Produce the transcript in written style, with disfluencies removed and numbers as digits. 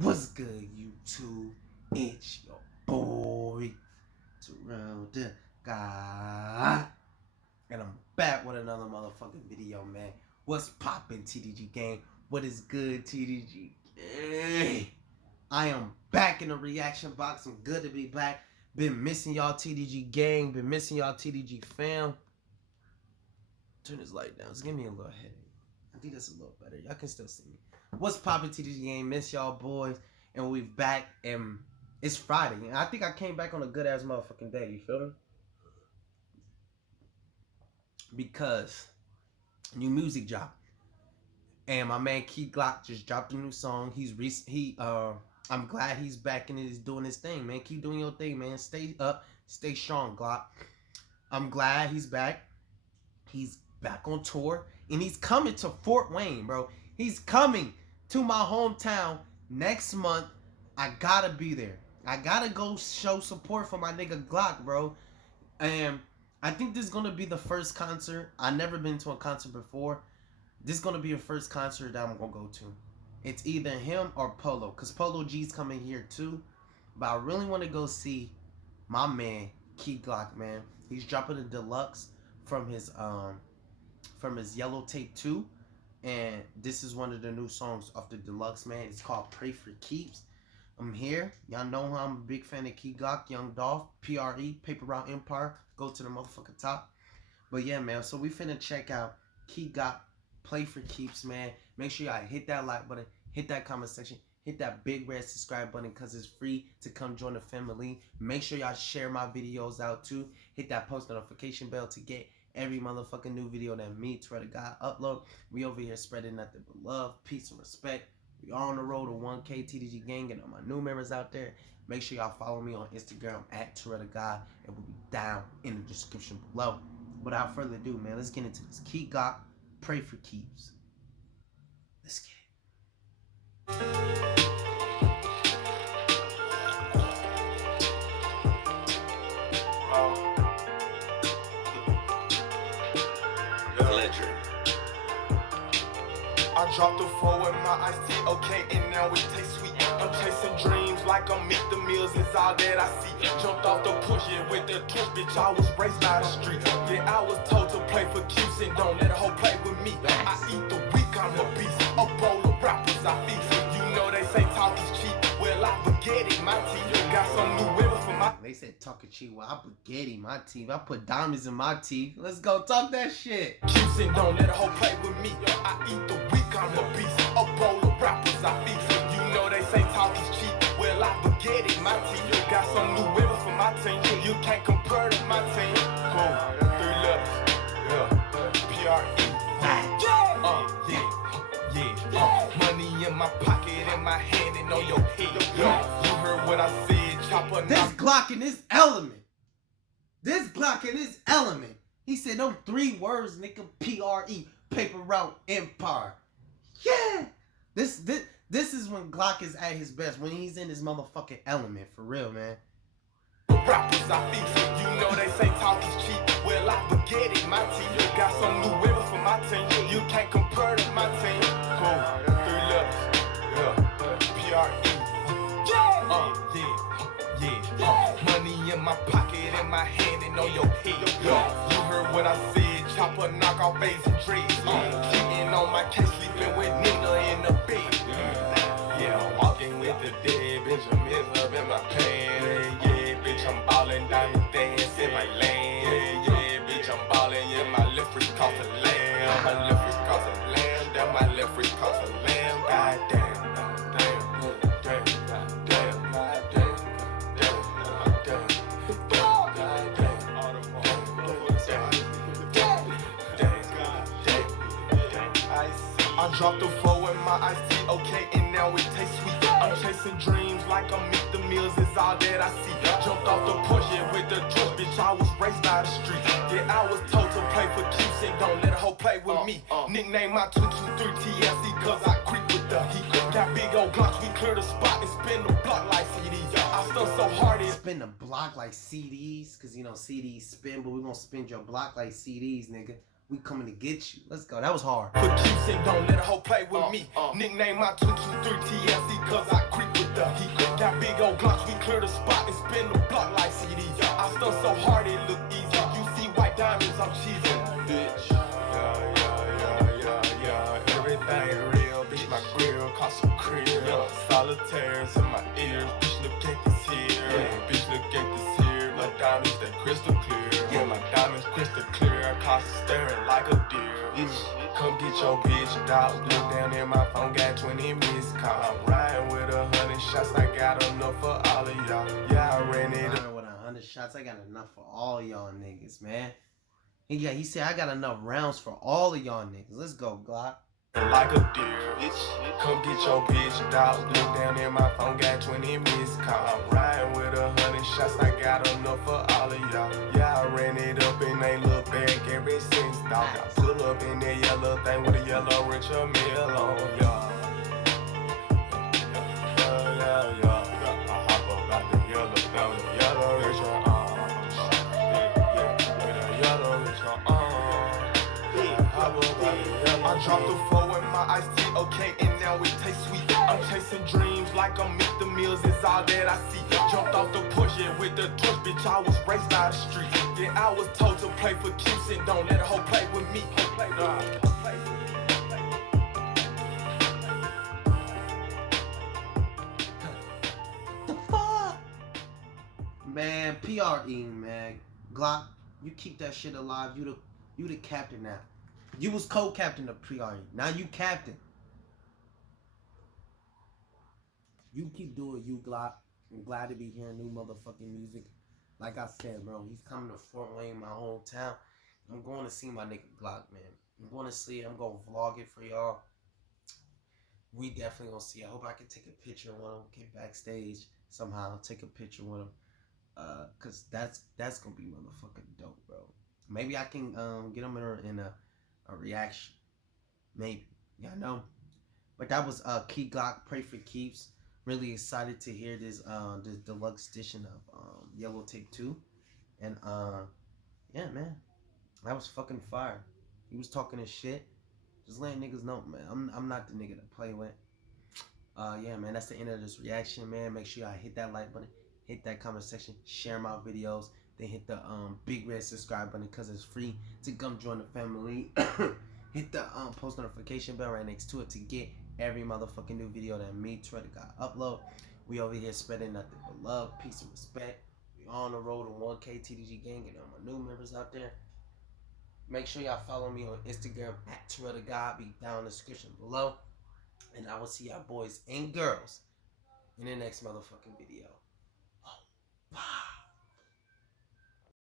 What's good, YouTube? It's your boy, Terrell the guy. And I'm back with another motherfucking video, man. What's poppin', TDG gang? What is good, TDG gang? I am back in the reaction box. I'm good to be back. Been missing y'all, TDG gang. Been missing y'all, TDG fam. Turn this light down. It's giving me a little headache. I think that's a little better. Y'all can still see me. What's poppin', TDG gang? Miss y'all boys. And we back, and it's Friday. And I think I came back on a good ass motherfucking day. You feel me? Because new music dropped, and my man Key Glock just dropped a new song. I'm glad he's back and he's doing his thing, man. Keep doing your thing, man. Stay up, stay strong, Glock. I'm glad he's back. He's back on tour, and he's coming to Fort Wayne, bro. He's coming to my hometown next month. I gotta be there. I gotta go show support for my nigga Glock, bro. And I think this is gonna be the first concert. I've never been to a concert before. This is gonna be a first concert that I'm gonna go to. It's either him or Polo, cause Polo G's coming here too. But I really want to go see my man Key Glock, man. He's dropping a deluxe from his Yellow Tape 2. And this is one of the new songs off the deluxe, man. It's called Pray for Keeps. I'm here. Y'all know I'm a big fan of Key Glock, Young Dolph, PRE, Paper Route Empire. Go to the motherfucking top. But yeah, man. So we finna check out Key Glock, Play for Keeps, man. Make sure y'all hit that like button, hit that comment section, hit that big red subscribe button, because it's free to come join the family. Make sure y'all share my videos out too. Hit that post notification bell to get every motherfucking new video that me, Terrell the guy, upload. We over here spreading nothing but love, peace, and respect. We all on the road to 1K TDG gang, and all my new members out there. Make sure y'all follow me on Instagram at Terrell the guy, and we'll be down in the description below. Without further ado, man, let's get into this. Key Glock, Pray for Keeps. Let's get it. I dropped a 4 with my iced tea, okay, and now it tastes sweet. I'm chasing dreams like I'm Meet the Mills, it's all that I see. Jumped off the push, yeah, with the twist, bitch, I was raised by the street. Yeah, I was told to play for keeps and don't let a hoe play with me. I eat the weak, I'm a beast, a bowl of rappers I feast. You know they say talk is cheap, well I forget it, my teeth. Got some new women for my... They said talking cheap, well I spaghetti my teeth. I put diamonds in my teeth. Let's go talk that shit. Keeps and don't let a hoe play with me. I eat the weak, I'm a beast, a bowl of rappers I feast. You know they say talk is cheap, well I forget it, my team. Got some new women for my team, you can't compare to my team. Cool, 3 letters, P-R-E. Money in my pocket, in my hand, and on your head. You heard what I said, chopper. This Glock in his element. This Glock in his element. He said them 3 words, nigga. PRE, Paper Route Empire. Yeah. This is when Glock is at his best, when he's in his motherfucking element, for real, man. Rappers I feast, you know they say talk is cheap, well I forget it, my team. Got some new women for my team, you can't compare to my team. Cool, 3 letters, P-R-E. Money in my pocket, in my hand, and on your head. You heard what I said, chopper knock off face and trees. Cheating on my case, sleeping with Nina in the bed. Yeah, I'm walking with the dead, bitch, I'm his up in my pants. Yeah, bitch, I'm ballin' down the dance in my lane. Yeah, bitch, I'm ballin', yeah, my left wrist cost a lamb. My left wrist cost a lamb, that my left wrist cost a lamb. God damn, damn, damn, damn, damn, I dropped a 4 in my iced tea, okay, and now it tastes sweet. I'm chasing dreams like I'm Meet the Mills, it's all that I see. Jumped off the push, yeah, with the twist, bitch, I was raised by the street. Yeah, I was told to play for keeps and don't let a hoe play with me. Nickname my 223 TLC, cause I creep with the heat. Got big old blocks, we clear the spot and spin the block like CDs. I stuck so hard it spin the block like CDs, cause you know CDs spin, but we gonna spin your block like CDs, nigga. We coming to get you. Let's go. That was hard. For keeps and don't let a hoe play with me. Nickname my 223 TLC cause I creep with the heat. Got big old glocks, we clear the spot and spin the block like CDs. I stunt so hard it look easy. You see white diamonds, I'm cheesing. Bitch. Yeah. Everything real, bitch. My grill cost some crib. Solitaires in my ears. Bitch, look at this here. Bitch, look at this here. My diamonds, they crystal clear. My diamonds crystal clear. Cost staring like a deer. Come get your bitch, dog. Look down in my phone, got 20 missed calls. I'm riding with 100 shots. I got enough for all of y'all. Yeah, I ran it up. With 100 shots, I got enough for all y'all niggas, man. He said I got enough rounds for all of y'all niggas. Let's go, Glock. Like a deer. Come get your bitch, dog. Look down in my phone, got 20 missed calls. I'm riding with 100 shots. I got enough for all of y'all. Yeah, I ran it up in a little bag ever since, dog. I pull up in that yellow thing with a yellow Richard Mill on, y'all. Yeah. I hop up out the yellow thing with a yellow Richard on. With a yellow Richard on. I dropped the 4 in my iced tea, okay, and now it tastes sweet. I'm chasing dreams like I'm Meet the Mills, it's all that I see. Jumped off the porch, yeah, with the torch, bitch, I was raised by the street. Yeah, I was told to play for keeps and don't let a hoe play with me. The fuck? Man, PRE, man. Glock, you keep that shit alive. You the captain now. You was co-captain of PRE. Now you captain. You keep doing you, Glock. I'm glad to be hearing new motherfucking music. Like I said, bro, he's coming to Fort Wayne, my hometown. I'm going to see my nigga Glock, man. I'm going to see it. I'm going to vlog it for y'all. We definitely going to see it. I hope I can take a picture with him, get backstage somehow, take a picture with him. Because that's going to be motherfucking dope, bro. Maybe I can get him in a reaction. Maybe. Y'all know. But that was Key Glock, Pray for Keeps. Really excited to hear this deluxe edition of Yellow Tape 2. And yeah, man. That was fucking fire. He was talking his shit. Just letting niggas know, man. I'm not the nigga to play with. Yeah, man, that's the end of this reaction, man. Make sure y'all hit that like button, hit that comment section, share my videos, then hit the big red subscribe button because it's free to come join the family. Hit the post notification bell right next to it to get every motherfucking new video that me, Twitter, got upload. We over here spreading nothing but love, peace, and respect. We on the road to 1K TDG gang and all my new members out there. Make sure y'all follow me on Instagram at TorrettaGod. Be down in the description below. And I will see y'all boys and girls in the next motherfucking video.